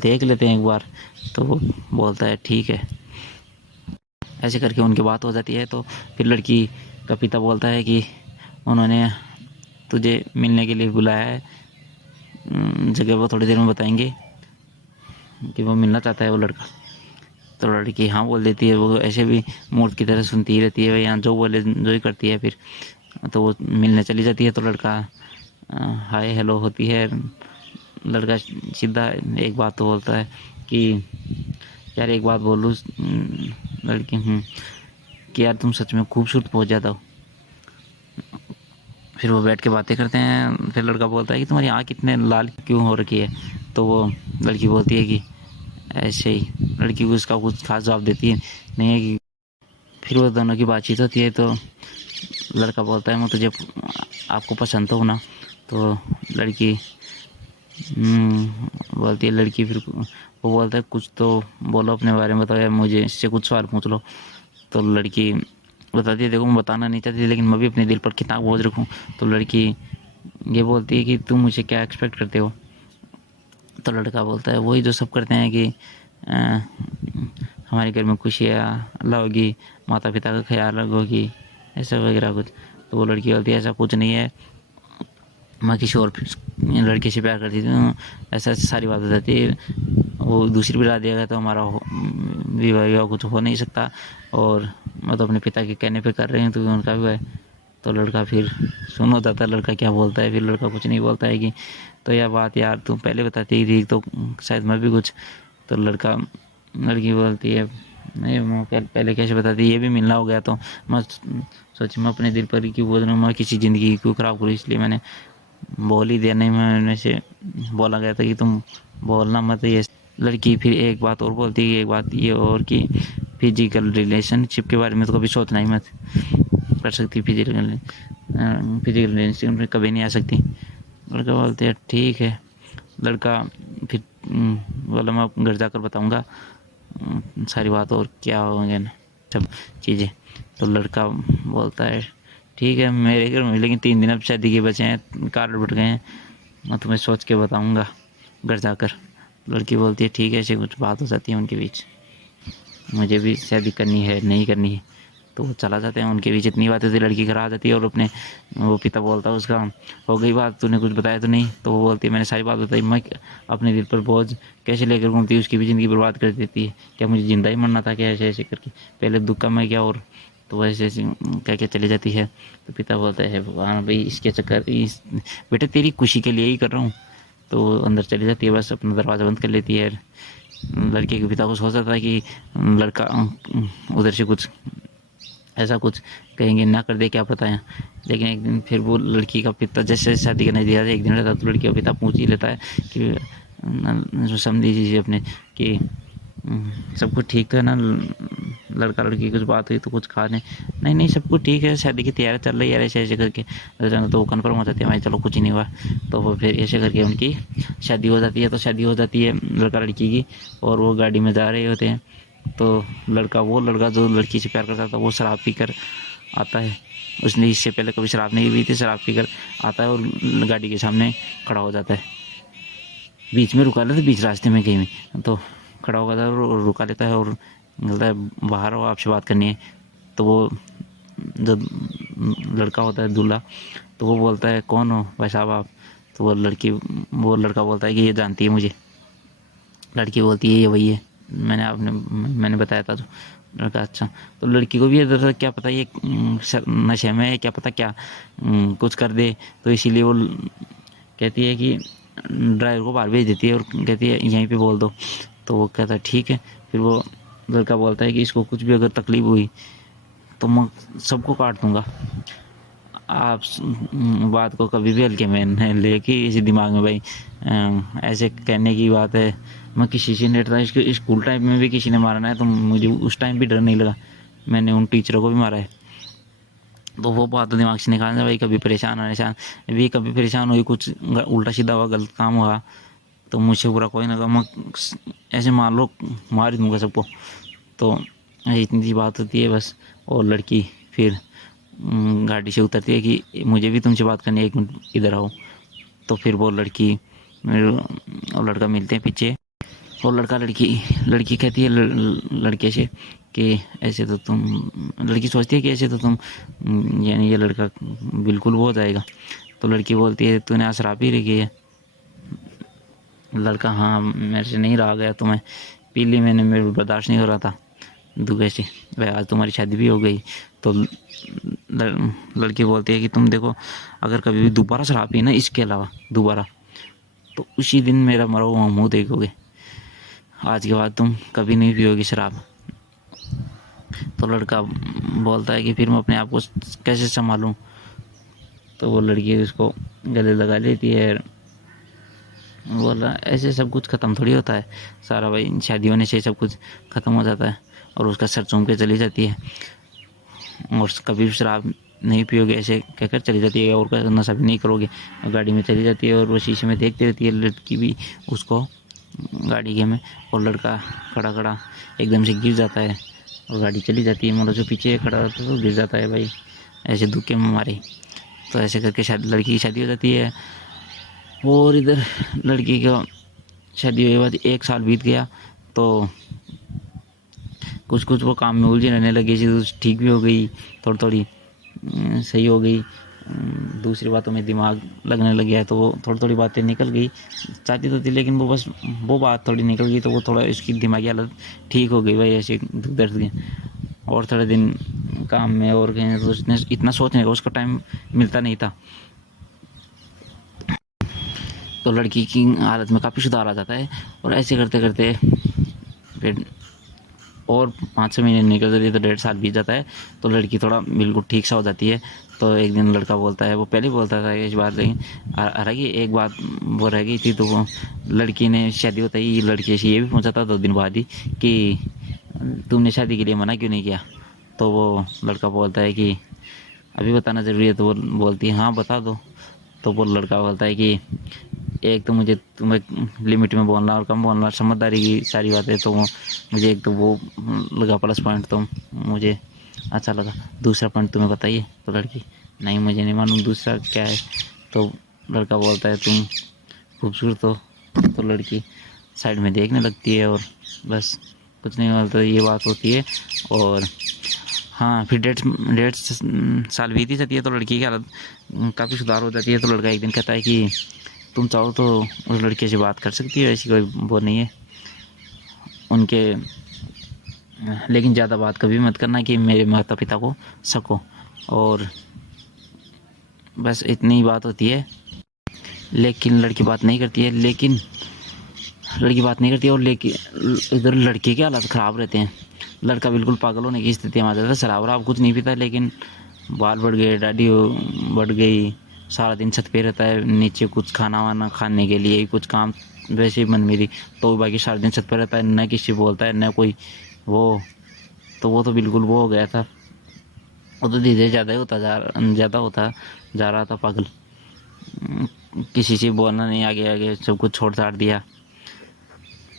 देख लेते हैं एक बार। तो वो बोलता है ठीक है। ऐसे करके उनकी बात हो जाती है। तो फिर लड़की का पिता बोलता है कि उन्होंने तुझे मिलने के लिए बुलाया है, जगह वो थोड़ी देर में बताएंगे, कि वो मिलना चाहता है वो लड़का। तो लड़की हाँ बोल देती है। वो ऐसे भी मूर्ख की तरह सुनती ही रहती है, यहाँ जो बोले जो ही करती है। फिर तो वो मिलने चली जाती है। तो लड़का हाय हेलो होती है। लड़का सीधा एक बात तो बोलता है कि यार एक बात बोलूँ। लड़की कि यार तुम सच में खूबसूरत बहुत ज़्यादा हो। फिर वो बैठ के बातें करते हैं। फिर लड़का बोलता है कि तुम्हारी आँख कितने लाल क्यों हो रखी है। तो वो लड़की बोलती है कि ऐसे ही। लड़की को उसका कुछ खास जवाब देती है नहीं है कि। फिर वो दोनों की बातचीत होती है। तो लड़का बोलता है मैं तुझे आपको पसंद तो हूँ ना। तो लड़की बोलती है। लड़की फिर वो बोलता है कुछ तो बोलो अपने बारे में बताओ यार, मुझे इससे कुछ सवाल पूछ लो। तो लड़की बताती है देखो मैं बताना नहीं चाहती लेकिन मैं भी अपने दिल पर कितना बोझ रखूँ। तो लड़की ये बोलती है कि तुम मुझे क्या एक्सपेक्ट करते हो। तो लड़का बोलता है वही जो सब करते हैं कि अ, हमारे घर में खुशियाँ लाओगी, माता पिता का ख्याल रखोगी, ऐसा वगैरह कुछ। तो वो लड़की बोलती है ऐसा कुछ नहीं है, मैं किसी और लड़के से प्यार करती थी। ऐसा सारी बात बताती है। वो दूसरी भी रात देगा तो हमारा विवाह विवाह कुछ हो नहीं सकता, और मैं तो अपने पिता के कहने पे कर रही हूँ तो उनका भी है। तो लड़का फिर सुन होता था लड़का क्या बोलता है। फिर लड़का कुछ नहीं बोलता है कि तो यह बात यार तुम पहले बताती थी तो शायद मैं भी कुछ। तो लड़की बोलती है नहीं मैं पहले कैसे बताती, ये भी मिलना हो गया तो मैं सोची मैं अपने दिल पर ही क्यों बोल रहा हूँ, मैं किसी ज़िंदगी क्यों ख़राब करूँ, इसलिए मैंने बोल ही दिया। नहीं मैंने से बोला गया था कि तुम बोलना मत ये। लड़की फिर एक बात और बोलती है, एक बात ये और कि फिजिकल रिलेशनशिप के बारे में तो कभी सोचना ही मत कर सकती। फिजिकल रिलेशनशिप में कभी नहीं आ सकती। लड़का बोलते हैं ठीक है। लड़का फिर बोला मैं घर जाकर बताऊंगा सारी बात और क्या होंगे ना सब चीज़ें। तो लड़का बोलता है ठीक है मेरे घर में, लेकिन 3 दिन अब शादी के बचे हैं, कार्ड बट गए हैं, मैं तुम्हें सोच के बताऊंगा घर जाकर। लड़की बोलती है ठीक है। ऐसे कुछ बात हो जाती है उनके बीच, मुझे भी शादी करनी है नहीं करनी है। तो वो चला जाते हैं। उनके बीच इतनी बातें थी। लड़की घर आ जाती है और अपने वो पिता बोलता है उसका हो गई बात, तूने कुछ बताया तो नहीं। तो वो बोलती है मैंने सारी बात बताई, मैं अपने दिल पर बोझ कैसे लेकर घूमती, उसकी भी ज़िंदगी बर्बाद कर देती है, क्या मुझे ज़िंदा ही मरना था क्या, ऐसे ऐसे करके पहले दुख का मैं क्या। और तो ऐसे ऐसे क्या क्या चली जाती है। तो पिता बोलता है भगवान भाई इसके चक्कर इस बेटे तेरी खुशी के लिए ही कर रहा हूँ। तो अंदर चली जाती है, बस अपना दरवाज़ा बंद कर लेती है। लड़के के पिता को सोचा था कि लड़का उधर से कुछ ऐसा कुछ कहेंगे ना कर दे क्या पता है। लेकिन एक दिन फिर वो लड़की का पिता जैसे शादी करने दिया था, एक दिन रहता तो लड़की का पिता पूछ ही लेता है कि समझी दीजिए अपने कि सब कुछ ठीक तो है ना। लड़का लड़की की कुछ बात हुई तो कुछ खाने नहीं नहीं सब कुछ ठीक है, शादी की तैयारी चल रही है ऐसे ऐसे करके। तो वो कन्फर्म हो जाती है भाई चलो कुछ ही नहीं हुआ। तो वो फिर ऐसे करके उनकी शादी हो जाती है। तो शादी हो जाती है लड़का लड़की की, और वो गाड़ी में जा रहे होते हैं। तो वो लड़का जो लड़की से प्यार करता था वो शराब पी कर आता है। उसने इससे पहले कभी शराब नहीं पी थी, शराब पी कर आता है और गाड़ी के सामने खड़ा हो जाता है। बीच में रुका लेता, बीच रास्ते में कहीं में तो खड़ा हो जाता है और रुका लेता है और बोलता है बाहर हो आपसे बात करनी है। तो वो जो लड़का होता है दूल्हा, तो वो बोलता है कौन हो भाई साहब आप। तो वो लड़का बोलता है कि ये जानती है मुझे। लड़की बोलती है ये वही है मैंने बताया था। तो लड़का अच्छा। तो लड़की को भी ये डर था क्या पता ये नशे में है, क्या पता क्या कुछ कर दे। तो इसीलिए वो कहती है कि ड्राइवर को बाहर भेज देती है और कहती है यहीं पे बोल दो। तो वो कहता है ठीक है। फिर वो लड़का बोलता है कि इसको कुछ भी अगर तकलीफ हुई तो मैं सबको काट दूंगा। आप बात को कभी भी हल्के में न लेके इसी दिमाग में भाई ऐसे कहने की बात है। मैं किसी से नहीं डरता, इसके स्कूल टाइम में भी किसी ने मारा है तो मुझे उस टाइम भी डर नहीं लगा, मैंने उन टीचरों को भी मारा है। तो वो बात तो दिमाग से निकालना भाई, कभी परेशान हुई कुछ उल्टा सीधा हुआ गलत काम हुआ तो मुझसे बुरा कोई ना, मैं ऐसे मान लो मार ही दूंगा सबको। तो इतनी सी बात होती है बस। और लड़की फिर गाड़ी से उतरती है कि मुझे भी तुमसे बात करनी है, 1 मिनट इधर आओ। तो फिर वो लड़की और लड़का मिलते हैं पीछे। और लड़की कहती है लड़के से कि ऐसे तो तुम, लड़की सोचती है कि ऐसे तो तुम, यानी ये लड़का बिल्कुल वो हो जाएगा। तो लड़की बोलती है तूने आज शराब पी रखी है। लड़का हाँ मेरे से नहीं रहा गया, तो मैं पी ली, मैंने, मेरे को बर्दाश्त नहीं हो रहा था दुबई से, भाई आज तुम्हारी शादी भी हो गई। तो लड़की बोलती है कि तुम देखो, अगर कभी भी दोबारा शराब पी ना इसके अलावा दोबारा, तो उसी दिन मेरा मरा हुआ मुँह देखोगे, आज के बाद तुम कभी नहीं पियोगी शराब। तो लड़का बोलता है कि फिर मैं अपने आप को कैसे संभालूं। तो वो लड़की उसको गले लगा लेती है, बोला ऐसे सब कुछ ख़त्म थोड़ी होता है, सारा भाई शादी होने से सब कुछ ख़त्म हो जाता है। और उसका सर चूम के चली जाती है और कभी भी शराब नहीं पियोगे ऐसे कहकर चली जाती है, और नशा भी नहीं करोगे, और गाड़ी में चली जाती है। और वो शीशे में देखती रहती है लड़की भी उसको गाड़ी के में, और लड़का खड़ा खड़ा एकदम से गिर जाता है और गाड़ी चली जाती है। मतलब जो पीछे खड़ा होता है तो गिर जाता है भाई, ऐसे दुखे में मारे। तो ऐसे करके शादी, लड़की की शादी हो जाती है। और इधर लड़की का शादी हुए बाद 1 साल बीत गया, तो कुछ कुछ वो काम में उलझी रहने लगी, चीज़ ठीक भी हो गई, थोड़ी थोड़ी सही हो गई, दूसरी बातों में दिमाग लगने लग गया, तो वो थोड़ी थोड़ी बातें निकल गई, चाहती तो थी लेकिन वो बस वो बात थोड़ी निकल गई, तो वो थोड़ा इसकी दिमागी हालत ठीक हो गई भाई, ऐसे दुख दर्द के। और थोड़े दिन काम में और कहीं तो उसने इतना सोचने का उसको टाइम मिलता नहीं था। तो लड़की की हालत में काफ़ी सुधार आ जाता है, और ऐसे करते करते फिर और 5-6 महीने निकल जाती है, तो 1.5 साल बीत जाता है। तो लड़की थोड़ा बिल्कुल ठीक सा हो जाती है। तो एक दिन लड़का बोलता है, वो पहले बोलता था इस बात, लेकिन रह गई एक बात वो रह गई थी। तो वो लड़की ने शादी होता ही लड़के से ये भी पूछा था 2 दिन बाद ही कि तुमने शादी के लिए मना क्यों नहीं किया। तो वो लड़का बोलता है कि अभी बताना ज़रूरी है। तो वो बोलती है हाँ बता दो। तो वो लड़का बोलता है कि एक तो मुझे तुम्हें लिमिट में बोलना और कम बोलना, समझदारी की सारी बातें, तो वो मुझे एक तो वो लगा प्लस पॉइंट, तो मुझे अच्छा लगा। दूसरा पॉइंट तुम्हें बताइए। तो लड़की नहीं मुझे नहीं मालूम दूसरा क्या है। तो लड़का बोलता है तुम खूबसूरत हो। तो लड़की साइड में देखने लगती है और बस कुछ नहीं बोलता, ये बात होती है। और हाँ फिर 1.5 साल बीत ही जाती है, तो लड़की की हालत काफ़ी सुधार हो जाती है। तो लड़का एक दिन कहता है कि तुम चाहो तो उस लड़के से बात कर सकती हो, ऐसी कोई वो नहीं है उनके, लेकिन ज़्यादा बात कभी मत करना कि मेरे माता पिता को सको। और बस इतनी ही बात होती है। लेकिन लड़की बात नहीं करती है, और लेकिन इधर लड़के के हालात ख़राब रहते हैं। लड़का बिल्कुल पागल होने की स्थिति में आ जाता है। शराब वराब कुछ नहीं पीता, लेकिन बाल बढ़ गए, दाढ़ी बढ़ गई, सारा दिन छत पे रहता है, नीचे कुछ खाना वाना खाने के लिए कुछ काम वैसे ही मन मेरी, तो बाकी सारा दिन छत पे रहता है, न किसी बोलता है न कोई वो। तो वो तो बिल्कुल वो हो गया था, वो तो धीरे ज़्यादा होता जा रहा था पागल। किसी से बोलना नहीं, आगे आगे सब कुछ छोड़ छाड़ दिया।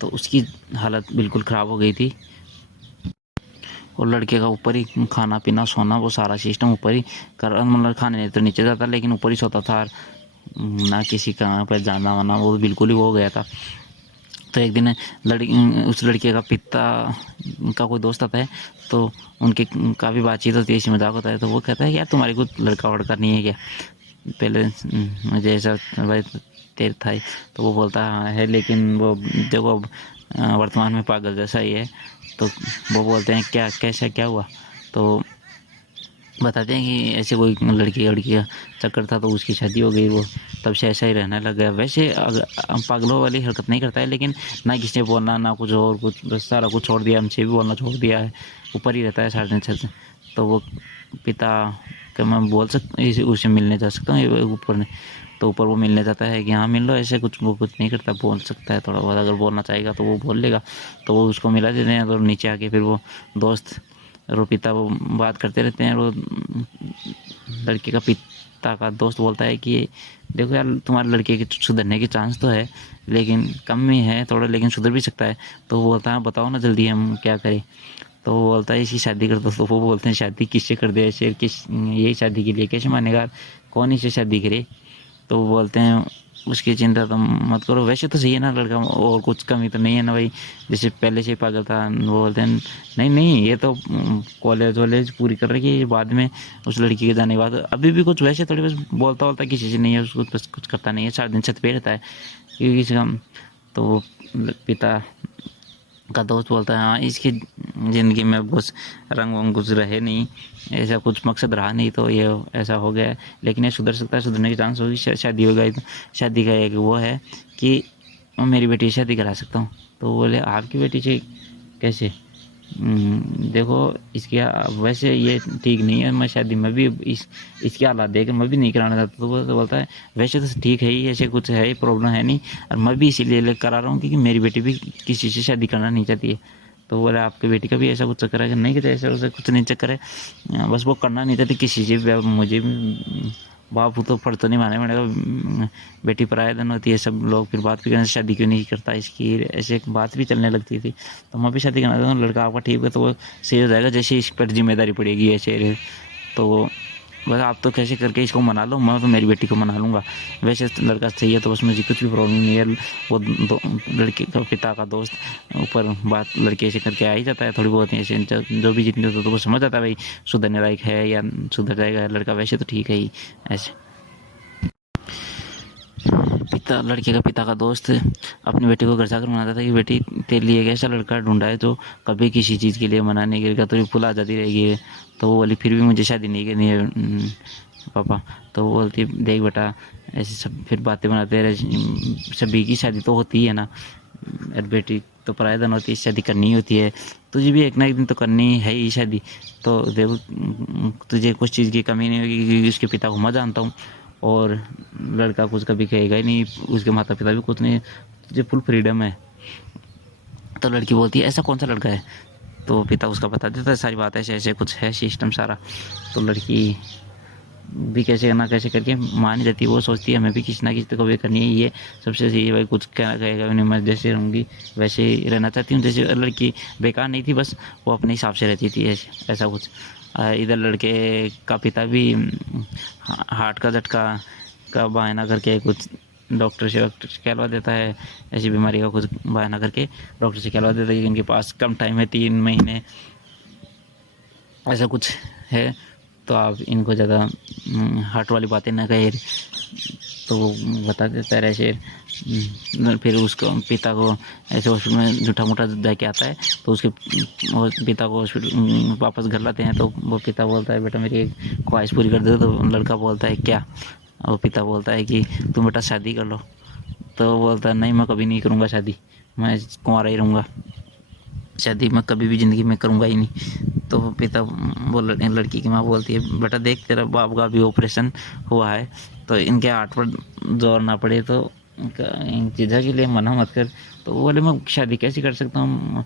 तो उसकी हालत बिल्कुल ख़राब हो गई थी। और लड़के का ऊपर ही खाना पीना सोना वो सारा सिस्टम ऊपर ही कर, मतलब खाने नहीं तो नीचे जाता, लेकिन ऊपर ही सोता था, ना किसी कहाँ पर जाना वाना, वो बिल्कुल ही वो हो गया था। तो एक दिन उस लड़के का पिता का कोई दोस्त आता है, तो उनकी काफ़ी बातचीत होती है, ऐसी मजाक होता है। तो वो कहता है यार तुम्हारे कुछ लड़का वड़का नहीं है क्या, पहले मुझे ऐसा भाई तेरे था ही। तो वो बोलता हाँ है, लेकिन वो देखो वर्तमान में पागल जैसा ही है। तो वो बोलते हैं क्या कैसा क्या हुआ। तो बताते हैं कि ऐसे कोई लड़की का चक्कर था, तो उसकी शादी हो गई, वो तब से ऐसा ही रहने लग गया। वैसे पागलों वाली हरकत नहीं करता है, लेकिन ना किसी ने बोलना ना कुछ और कुछ, बस सारा कुछ छोड़ दिया, हमसे भी बोलना छोड़ दिया है, ऊपर ही रहता है साढ़े 6 से। तो वो पिता क्या मैं बोल सकता उसे मिलने जा सकता हूँ ऊपर ने। तो ऊपर वो मिलने जाता है कि हाँ मिल लो, ऐसे कुछ वो कुछ नहीं करता, बोल सकता है थोड़ा बहुत, अगर बोलना चाहेगा तो वो बोल लेगा। तो वो उसको मिला देते हैं। तो नीचे आके फिर वो दोस्त और पिता वो बात करते रहते हैं। वो लड़के का पिता का दोस्त बोलता है कि देखो यार तुम्हारे लड़के के सुधरने की चांस तो है, लेकिन कम ही है थोड़ा, लेकिन सुधर भी सकता है। तो वो बोलता है बताओ ना जल्दी हम क्या करें। तो वो बोलता है इसकी शादी कर दो। तो वो बोलते हैं शादी किससे कर दे, ऐसे किस यही शादी के लिए कैसे मानेगा, कौन इसे शादी करे। तो वो बोलते हैं उसकी चिंता तो मत करो। वैसे तो सही है ना लड़का, और कुछ कमी तो नहीं है ना भाई, जैसे पहले से ही पागल था वो बोलते हैं। नहीं नहीं, ये तो कॉलेज वॉलेज पूरी कर रही है, ये बाद में उस लड़की के जाने के बाद अभी भी कुछ वैसे थोड़ी बस बोलता बोलता किसी से नहीं है, उसको बस कुछ करता नहीं है, 4 दिन छत पे रहता है क्योंकि किसी का। तो वो पिता का दोस्त बोलता है हाँ इसकी ज़िंदगी में कुछ रंग वंग कुछ रहे नहीं, ऐसा कुछ मकसद रहा नहीं, तो ये ऐसा हो गया है। लेकिन ये सुधर सकता है, सुधरने की चांस होगी, शादी हो गई तो। शादी का एक वो है कि मैं मेरी बेटी से शादी करा सकता हूँ। तो बोले आपकी बेटी से कैसे? देखो इसकी वैसे ये ठीक नहीं है, मैं शादी में भी इसकी हालात देख मैं भी नहीं कराना चाहता। तो वो तो बोलता है वैसे तो ठीक है ही, ऐसे कुछ है प्रॉब्लम है नहीं, और मैं भी इसीलिए ले करा रहा हूँ क्योंकि मेरी बेटी भी किसी से शादी करना नहीं चाहती है। तो बोले आपकी बेटी का भी ऐसा कुछ चक्कर है कि नहीं? कहते ऐसा वैसा कुछ नहीं चक्कर है, बस वो करना नहीं चाहती किसी से भी। मुझे भी बाप तो फर्ज तो नहीं माने, मैंने कहा बेटी पराया धन होती है, सब लोग फिर बात भी करने से शादी क्यों नहीं करता इसकी, ऐसे एक बात भी चलने लगती थी। तो मैं भी शादी करना चाहता हूँ, लड़का आपका ठीक है तो वो सही हो जाएगा, जैसे इस पर जिम्मेदारी पड़ेगी ऐसे। तो बस आप तो कैसे करके इसको मना लो, मैं तो मेरी बेटी को मना लूँगा। वैसे तो लड़का सही है, तो उसमें मुझे कुछ भी प्रॉब्लम नहीं है। वो लड़के का पिता का दोस्त ऊपर बात लड़के से करके आ ही जाता है थोड़ी बहुत ही ऐसे, जो भी जितनी तो वो समझ आता है भाई सुधरने लायक है या सुधर जाएगा लड़का, वैसे तो ठीक है ही ऐसे। लड़के का पिता का दोस्त अपनी बेटी को घर जाकर मनाता था कि बेटी तेरे लिए एक ऐसा लड़का ढूंढा है जो कभी किसी चीज़ के लिए मना नहीं करेगा, तो फुल आज़ादी रहेगी। तो वो बोली फिर भी मुझे शादी नहीं करनी है पापा। तो वो बोलती देख बेटा ऐसे सब फिर बातें बनाते रहे, सभी की शादी तो होती है ना, और बेटी तो पराया धन होती है, शादी करनी होती है, तुझे भी एक ना एक दिन तो करनी है ही शादी। तो देखो तुझे कुछ चीज़ की कमी नहीं होगी क्योंकि उसके पिता को मैं जानता हूँ, और लड़का कुछ कभी कहेगा ही नहीं, उसके माता पिता भी कुछ नहीं, तुझे फुल फ्रीडम है। तो लड़की बोलती है ऐसा कौन सा लड़का है? तो पिता उसका बता देता है सारी बात, ऐसे ऐसे कुछ है सिस्टम सारा। तो लड़की भी कैसे ना कैसे करके मान जाती है, वो सोचती है हमें भी किसी ना किसी को भी करनी है, ये सबसे सही है भाई, कुछ कहना कहेगा नहीं, मैं जैसे रहूँगी वैसे ही रहना चाहती हूँ। जैसे लड़की बेकार नहीं थी, बस वो अपने हिसाब से रहती थी ऐसा कुछ। इधर लड़के का पिता भी हार्ट का झटका का बहाना करके कुछ डॉक्टर से कहलवा देता है, ऐसी बीमारी का कुछ बहाना करके डॉक्टर से कहलवा देता है कि इनके पास कम टाइम है, 3 महीने ऐसा कुछ है, तो आप इनको ज़्यादा हार्ट वाली बातें ना कहे। तो वो बता देता है ऐसे। फिर उसको पिता को ऐसे हॉस्पिटल में झूठा मूठा जाके आता है, तो उसके पिता को हॉस्पिटल वापस घर लाते हैं। तो वो पिता बोलता है बेटा मेरी एक ख्वाहिश पूरी कर दो। तो लड़का बोलता है क्या? और पिता बोलता है कि तुम बेटा शादी कर लो। तो वो बोलता है नहीं मैं कभी नहीं करूँगा शादी, मैं कुंवारा ही रहूँगा, शादी मैं कभी भी ज़िंदगी में करूँगा ही नहीं। तो पिता लड़की की माँ बोलती है बेटा देख तेरा बाप का भी ऑपरेशन हुआ है, तो इनके हार्ट पर जोर ना पड़े, तो इन चीज़ों के लिए मना मत कर। तो वो बोले मैं शादी कैसे कर सकता हूँ,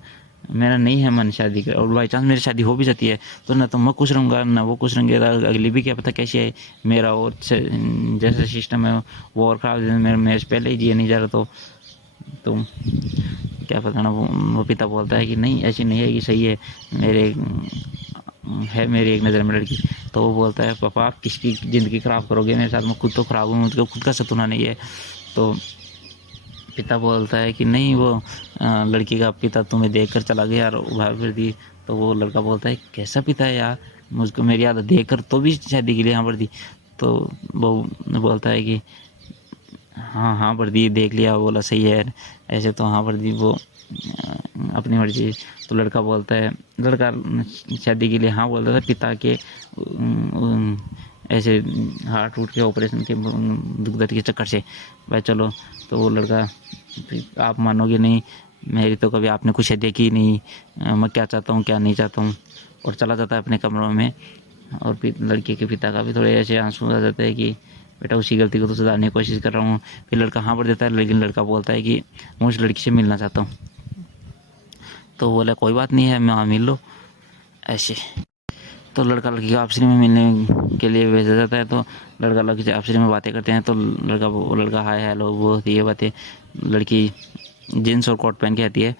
मेरा नहीं है मन शादी कर, और बाई चांस मेरी शादी हो भी जाती है तो ना तो मैं खुश रहूँगा ना वो खुश रहेंगे, अगली भी क्या पता कैसी है। मेरा और जैसा सिस्टम है वो और ख़राब, मेरे से पहले ही जिए नहीं जा रहा। तो क्या पता ना। वो पिता बोलता है कि नहीं ऐसी नहीं है कि सही है, मेरी एक नज़र में लड़की। तो वो बोलता है पापा आप किसकी ज़िंदगी ख़राब करोगे मेरे साथ, मैं खुद तो ख़राब हूँ, मुझको खुद का सतुना नहीं है। तो पिता बोलता है कि नहीं वो लड़की का पिता तुम्हें देख कर चला गया और बाहर फिर दी। तो वो लड़का बोलता है कैसा पिता है यार, मुझको मेरी आदत देख कर तो भी शादी के लिए यहाँ पर दी। तो वो बोलता है कि हाँ हाँ वर्दी देख लिया, बोला सही है ऐसे, तो हाँ वर्दी वो अपनी मर्जी। तो लड़का बोलता है, लड़का शादी के लिए हाँ बोलता था, पिता के ऐसे हार्ट टूट के ऑपरेशन के दुख दर्द के चक्कर से भाई चलो। तो वो लड़का आप मानोगे नहीं, मेरी तो कभी आपने खुशी देखी ही नहीं, मैं क्या चाहता हूँ क्या नहीं चाहता हूँ, और चला जाता है अपने कमरों में। और फिर लड़के के पिता का भी थोड़े ऐसे आंसू आ जाते हैं कि बेटा उसी गलती को तो सुधारने की कोशिश कर रहा हूँ। फिर लड़का हाँ भर देता है, लेकिन लड़का बोलता है कि मैं उस लड़की से मिलना चाहता हूँ। तो बोला कोई बात नहीं है, मैं हाँ मिल लो ऐसे। तो लड़का लड़की को आपसी में मिलने के लिए भेजा जाता है। तो लड़का लड़की से आपसी में बातें करते हैं। तो लड़का हाय हेलो वो ये बातें, लड़की जीन्स और कोट पहन के आती है।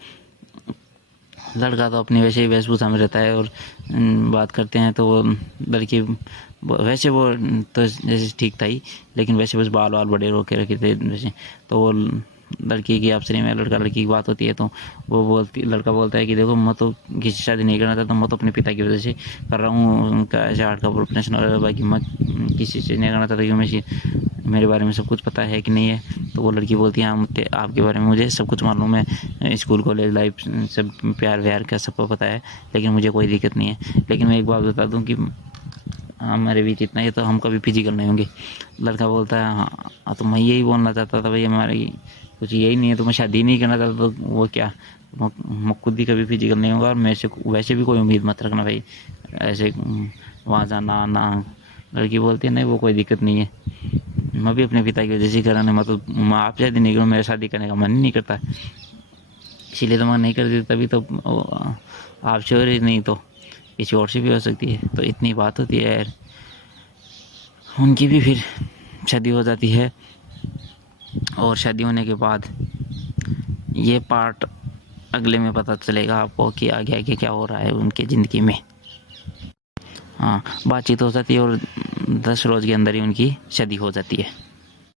लड़का तो अपनी वैसे ही वेशभूषा में रहता है और बात करते हैं तो वो लड़की वैसे वो तो जैसे ठीक था ही, लेकिन वैसे बस बाल बड़े रोके रखे थे वैसे। तो वो लड़की की आपसी में लड़का लड़की की बात होती है तो वो लड़का बोलता है कि देखो मैं तो किसी से शादी नहीं करना चाहता, मैं तो अपने पिता की वजह से कर रहा हूँ, उनका ऐसे हार्ट का ऑपरेशन हो रहा है, बाकी मैं किसी से नहीं करना चाहता क्योंकि मेरे बारे में सब कुछ पता है कि नहीं है। तो वो लड़की बोलती है हाँ आपके बारे में मुझे सब कुछ मालूम है, स्कूल कॉलेज लाइफ सब प्यार व्यार का सबको पता है, लेकिन मुझे कोई दिक्कत नहीं है। लेकिन मैं एक बात बता दूँ कि हमारे बीच इतना ही तो हम कभी फिजिकल नहीं होंगे। लड़का बोलता है हाँ तो मैं यही बोलना चाहता था भाई, हमारी कुछ यही नहीं है तो मैं शादी नहीं करना चाहता, तो वो क्या मैं खुद ही कभी फिजिकल नहीं होगा और मेरे से वैसे भी कोई उम्मीद मत रखना भाई, ऐसे वहाँ जाना आना। लड़की बोलती है नहीं वो कोई दिक्कत नहीं है, मैं भी अपने पिता की वजह से कराने, मतलब मैं आप शादी नहीं करूँ, मेरा शादी करने का मन ही नहीं करता, इसीलिए तो मैं नहीं करती। तभी तो आपसे हो रही, नहीं तो किसी और से भी हो सकती है। तो इतनी बात होती है यार, उनकी भी फिर शादी हो जाती है। और शादी होने के बाद ये पार्ट अगले में पता चलेगा आपको कि आगे आगे क्या हो रहा है उनकी ज़िंदगी में। हाँ, बातचीत हो जाती है और 10 रोज़ के अंदर ही उनकी शादी हो जाती है।